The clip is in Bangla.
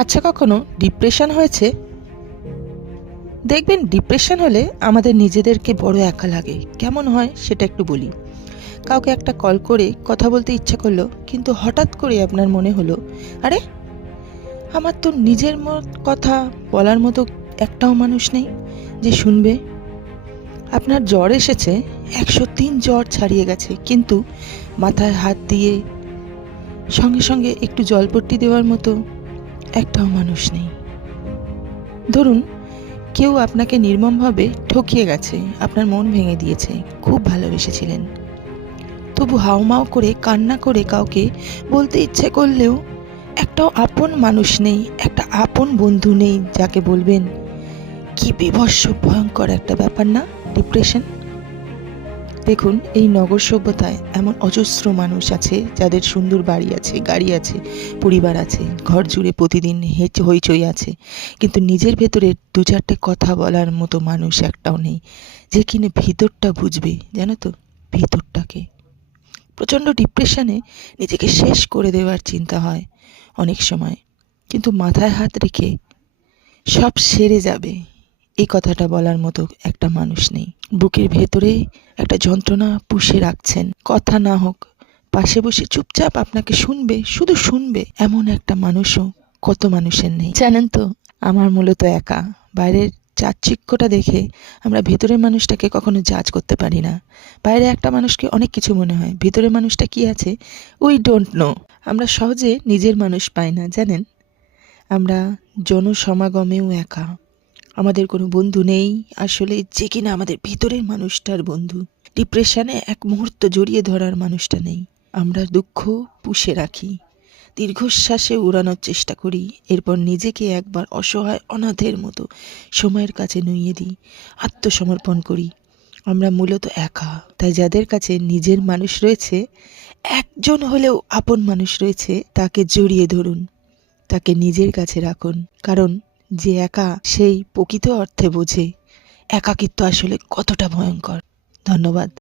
আচ্ছা, কখনো ডিপ্রেশন হয়েছে? দেখবেন ডিপ্রেশন হলে আমাদের নিজেদেরকে বড় একা লাগে। কেমন হয় সেটা একটু বলি। কাউকে একটা কল করে কথা বলতে ইচ্ছা করলো, কিন্তু হঠাৎ করে আপনার মনে হলো, আরে আমার তো নিজের কথা বলার মতো একটাও মানুষ নেই যে শুনবে। আপনার জ্বর এসেছে, 103 জ্বর ছাড়িয়ে গেছে, কিন্তু মাথায় হাত দিয়ে সঙ্গে সঙ্গে একটু জলপট্টি দেওয়ার মতো একটাও মানুষ নেই। ধরুন কেউ আপনাকে নির্মমভাবে ঠকিয়ে গেছে, আপনার মন ভেঙে দিয়েছে, খুব ভালোবেসেছিলেন, তবু হাউমাউ করে কান্না করে কাউকে বলতে ইচ্ছে করলেও একটাও আপন মানুষ নেই, একটা আপন বন্ধু নেই যাকে বলবেন। কি বীভৎস ভয়ঙ্কর একটা ব্যাপার না ডিপ্রেশন? দেখুন, এই নগর সভ্যতায় এমন অজস্র মানুষ আছে যাদের সুন্দর বাড়ি আছে, গাড়ি আছে, পরিবার আছে, ঘর জুড়ে প্রতিদিন হইচই আছে, কিন্তু নিজের ভেতরে দু চারটে কথা বলার মতো মানুষ একটাও নেই, যে কিনা ভিতরটা বুঝবে। জানো তো, ভিতরটাকে। প্রচণ্ড ডিপ্রেশনে নিজেকে শেষ করে দেওয়ার চিন্তা হয় অনেক সময়, কিন্তু মাথায় হাত রেখে সব সেরে যাবে এই কথাটা বলার মতো একটা মানুষ নেই। বুকের ভেতরে একটা যন্ত্রণা পুষে রাখছেন, কথা না হোক পাশে বসে চুপচাপ আপনাকে শুনবে, শুধু শুনবে, এমন একটা মানুষও কত মানুষের নেই জানেন তো। আমার মূলত একা। বাইরের চাকচিক্যটা দেখে আমরা ভেতরের মানুষটাকে কখনো জাজ করতে পারি না। বাইরে একটা মানুষকে অনেক কিছু মনে হয়, ভেতরের মানুষটা কি আছে উই ডোন্ট নো। আমরা সহজে নিজের মানুষ পাই না জানেন। আমরা জনসমাগমেও একা। আমাদের কোনো বন্ধু নেই আসলে, যে কিনা আমাদের ভিতরের মানুষটার বন্ধু। ডিপ্রেশনে এক মুহূর্ত জড়িয়ে ধরার মানুষটা নেই। আমরা দুঃখ পুষে রাখি, দীর্ঘশ্বাসে উড়ানোর চেষ্টা করি, এরপর নিজেকে একবার অসহায় অনাথের মতো সময়ের কাছে নুইয়ে দিই, আত্মসমর্পণ করি। আমরা মূলত একা। তাই যাদের কাছে নিজের মানুষ রয়েছে, একজন হলেও আপন মানুষ রয়েছে, তাকে জড়িয়ে ধরুন, তাকে নিজের কাছে রাখুন। কারণ যে একা সেই প্রকৃত অর্থে বোঝে একাকিত্ব আসলে কতটা ভয়ঙ্কর। ধন্যবাদ।